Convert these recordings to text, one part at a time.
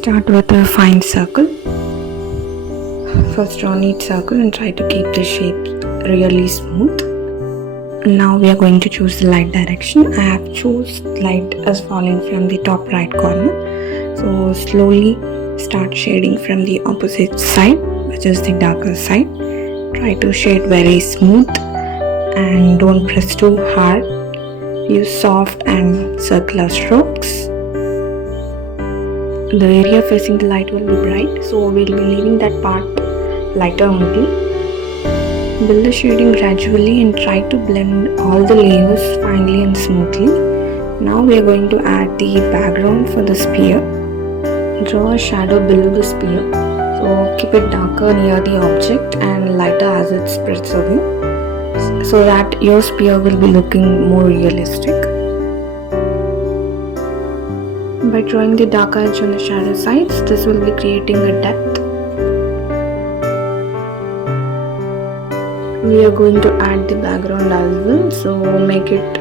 Start with a fine circle. First draw a neat circle and try to keep the shape really smooth. Now we are going to choose the light direction. I have chosen light as falling from the top right corner. So slowly start shading from the opposite side, which is the darker side. Try to shade very smooth and don't press too hard. Use soft and circular strokes. The area facing the light will be bright, so we'll be leaving that part lighter only. Build the shading gradually and try to blend all the layers finely and smoothly. Now we are going to add the background for the spear. Draw a shadow below the spear. So keep it darker near the object and lighter as it spreads away, so that your spear will be looking more realistic. By drawing the darker edge on the shadow sides, this will be creating a depth. We are going to add the background as well, so make it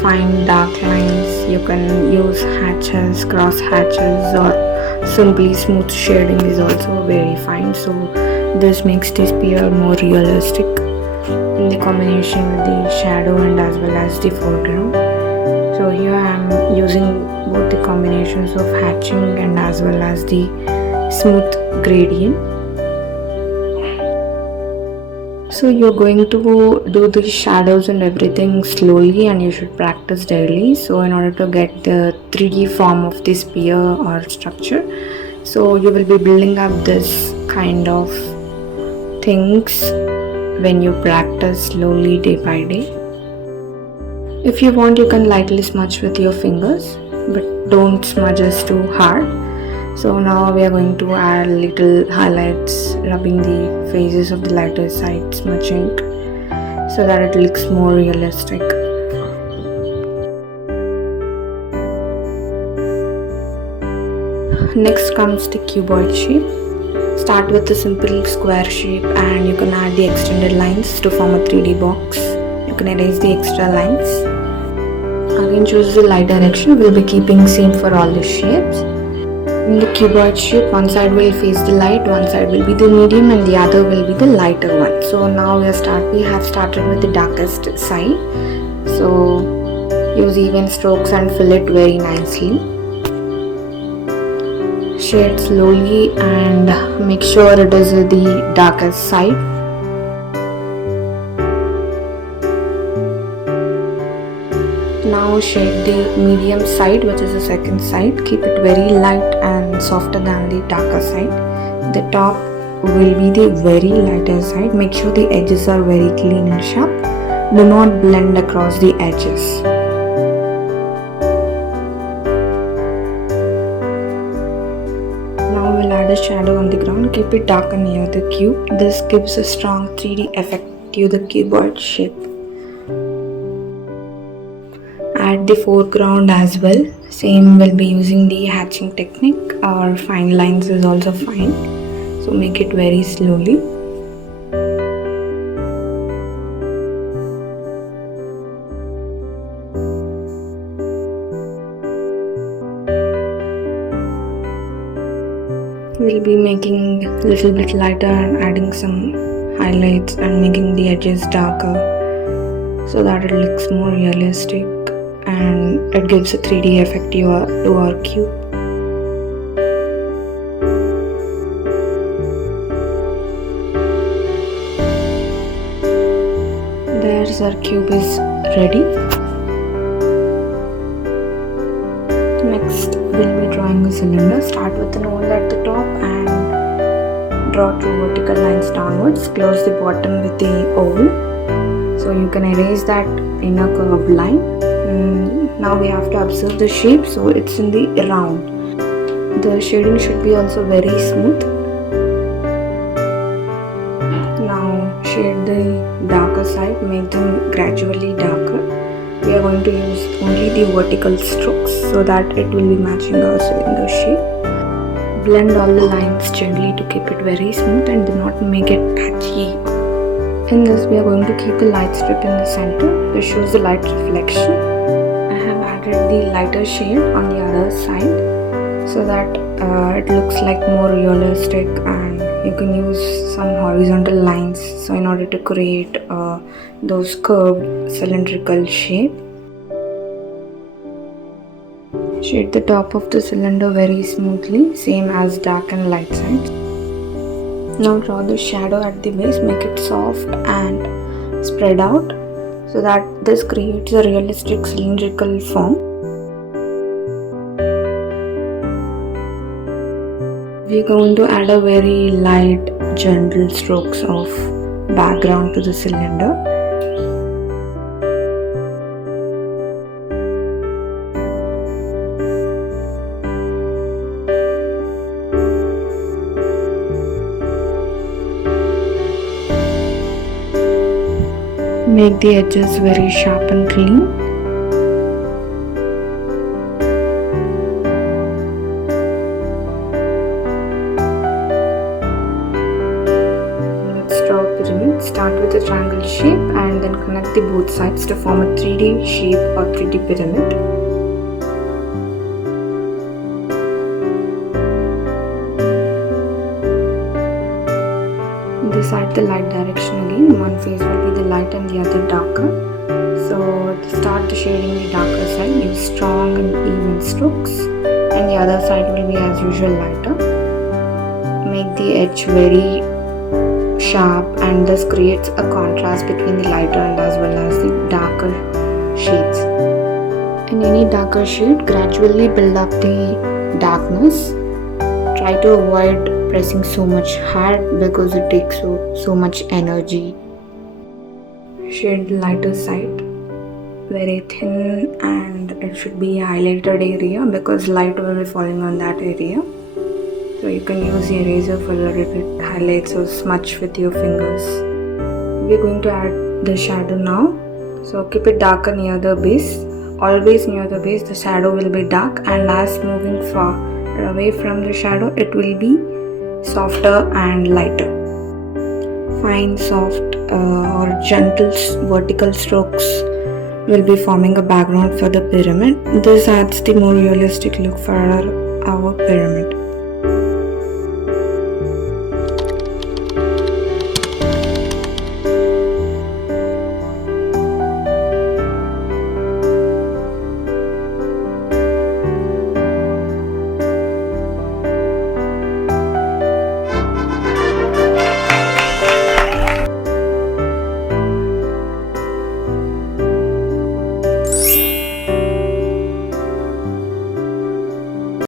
fine dark lines. You can use hatches, cross hatches, or simply smooth shading is also very fine. So this makes the spear more realistic in the combination with the shadow and as well as the foreground. So here I am using both the combinations of hatching and as well as the smooth gradient. So you're going to do the shadows and everything slowly, and you should practice daily. So in order to get the 3D form of this spear or structure, so you will be building up this kind of things when you practice slowly day by day. If you want, you can lightly smudge with your fingers, but don't smudge us too hard. So now we are going to add little highlights, rubbing the faces of the lighter side, smudging, so that it looks more realistic. Next comes the cuboid shape. Start with a simple square shape and you can add the extended lines to form a 3D box. You can erase the extra lines. Again, choose the light direction. We'll be keeping same for all the shapes. In the cuboid shape, one side will face the light, one side will be the medium, and the other will be the lighter one. So now we have started with the darkest side. So use even strokes and fill it very nicely. Shade slowly and make sure it is the darkest side. Now shade the medium side, which is the second side. Keep it very light and softer than the darker side. The top will be the very lighter side. Make sure the edges are very clean and sharp. Do not blend across the edges. Now we'll add a shadow on the ground. Keep it darker near the cube. This gives a strong 3D effect to the cuboid shape. Add the foreground as well. Same, will be using the hatching technique, or fine lines is also fine. So make it very slowly. We'll be making a little bit lighter and adding some highlights and making the edges darker, so that it looks more realistic and it gives a 3D effect to our cube. There's our cube is ready. Next we'll be drawing a cylinder. Start with an oval at the top and draw two vertical lines downwards. Close the bottom with the oval, so you can erase that inner curved line. Now we have to observe the shape, so it's in the round. The shading should be also very smooth. Now shade the darker side, make them gradually darker. We are going to use only the vertical strokes so that it will be matching our cylinder shape. Blend all the lines gently to keep it very smooth and do not make it patchy. In this, we are going to keep the light strip in the center, which shows the light reflection. I have added the lighter shade on the other side, so that it looks like more realistic, and you can use some horizontal lines so in order to create those curved cylindrical shape. Shade the top of the cylinder very smoothly, same as dark and light sides. Now draw the shadow at the base, make it soft and spread out so that this creates a realistic cylindrical form. We are going to add a very light, gentle strokes of background to the cylinder. Make the edges very sharp and clean. Let's draw a pyramid. Start with a triangle shape and then connect the both sides to form a 3D shape or 3D pyramid. Decide the light direction again. One face will be the light and the other darker. So to start the shading the darker side, use strong and even strokes, and the other side will be as usual lighter. Make the edge very sharp, and this creates a contrast between the lighter and as well as the darker shades. In any darker shade, gradually build up the darkness. Try to avoid pressing so much hard because it takes so much energy. Shade the lighter side very thin, and it should be a highlighted area because light will be falling on that area. So you can use the eraser for a little bit highlights or smudge with your fingers. We're going to add the shadow now. So keep it darker near the base. Always near the base the shadow will be dark, and as moving far away from the shadow it will be softer and lighter. Fine, soft or gentle vertical strokes will be forming a background for the pyramid. This adds the more realistic look for our pyramid.